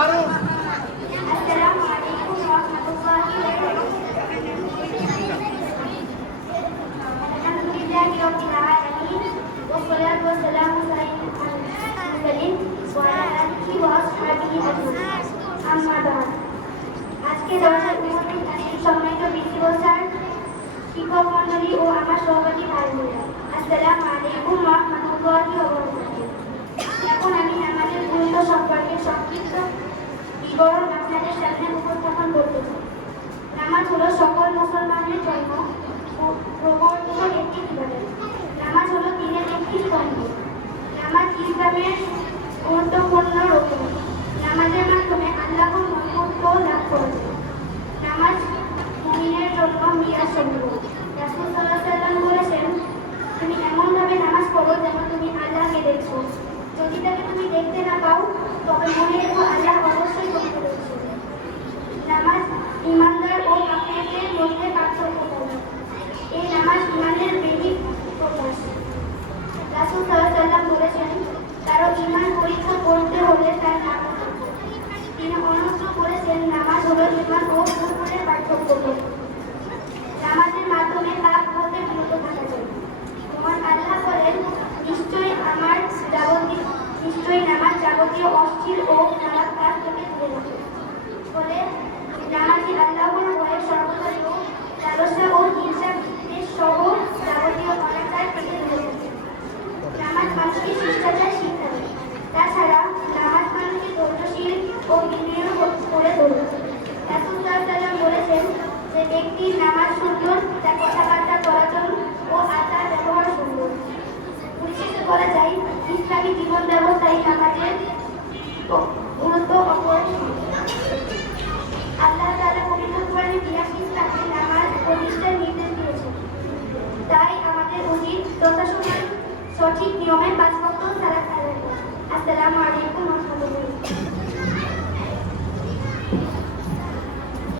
আসসালামু আলাইকুম ওয়া রাহমাতুল্লাহি ওয়া বারাকাতুহু। আলহামদুলিল্লাহি রাব্বিল আলামিন ওয়া সলাতু ওয়া সালামু আলা মুরসালিন ওয়া আলা আলিহি ওয়া আসহাবিহি আজমাইন। আম্মা বা'দ। আজকে দর্শক সম্মানিত প্রিন্সিপাল স্যার, শিক্ষক মণ্ডলী ও আমার সহপাঠী ভাই বোনেরা, আসসালামু আলাইকুম ওয়া রাহমাতুল্লাহি ওয়া বারাকাতুহু। এখন আমি আমাদের গুরুত্ব সম্পর্কে সংক্ষিপ্ত বিবরণ আপনাদের সামনে উপস্থাপন করতে চাই। নামাজ হলো সকল মুসলমানের জন্য প্রবর্তিত একটি ইবাদত। নামাজ হলো দিনের একটি স্তম্ভ। নামাজ ইসলামের গুরুত্বপূর্ণ রকম। নামাজের মাধ্যমে আল্লাহর নৈকট্য লাভ করা যায়। নামাজ মুমিনের জন্য মিরাজ সম্ভব। রাসূল সাল্লাল্লাহু আলাইহি ওয়াসাল্লাম বলেছেন, তুমি এমনভাবে নামাজ পড়ো যেন তুমি আল্লাহকে দেখছো। যদি তাকে তুমি দেখতে না পাও, তবে মনে রেখো আল্লাহ অবশ্যই তোমাকে দেখছেন। নামাজ ইমানদার ও কাফেরদের মধ্যে পার্থক্য করে। এই নামাজ ইমানের বেদিক প্রকাশ। রাসূল সাল্লাল্লাহু আলাইহি ওয়াসাল্লাম বলেছেন, কারো ঈমান পরীক্ষা করতে হলে তার নামাজ দেখো। তিনি অন্যত্র বলেছেন, নামাজ হলো ঈমান ও কুফরের পার্থক্য। নামাজের মাধ্যমে পাপ হতে বিরত থাকা যায়। মহান আল্লাহ বলেন, নিশ্চয়ই নামাজ যাবতীয় অশ্লীল ও খারাপ কাজ থেকে দূরে রাখে। ফলে নামাজি আল্লাহর ভয়ে সর্বদা লালসা ও হিংসা বিদ্বেষ সহ যাবতীয় অনাচার থেকে দূরে থাকে। নামাজ মানুষকে শিষ্টাচার শিক্ষা দেয়। তাছাড়া নামাজ মানুষকে ধৈর্যশীল ও বিনয়ী করে তোলে। রাসূল সাল্লাল্লাহু আলাইহি ওয়াসাল্লাম বলেছেন, যে ব্যক্তির নামাজ সুন্দর, তার কথাবার্তা চলাচল ও আচার ব্যবহার সুন্দর। পরিশেষে বলা যায়, ইসলামী জীবন ব্যবস্থায় নামাজের গুরুত্ব অপরিসীম। আল্লাহ তাআলা পবিত্র কোরআনে ৮২ স্থানে নামাজ প্রতিষ্ঠার নির্দেশ দিয়েছেন। তাই আমাদের উচিত যথাসময়ে সঠিক নিয়মে ৫ ওয়াক্ত সালাত আদায় করা। আসসালামু আলাইকুম।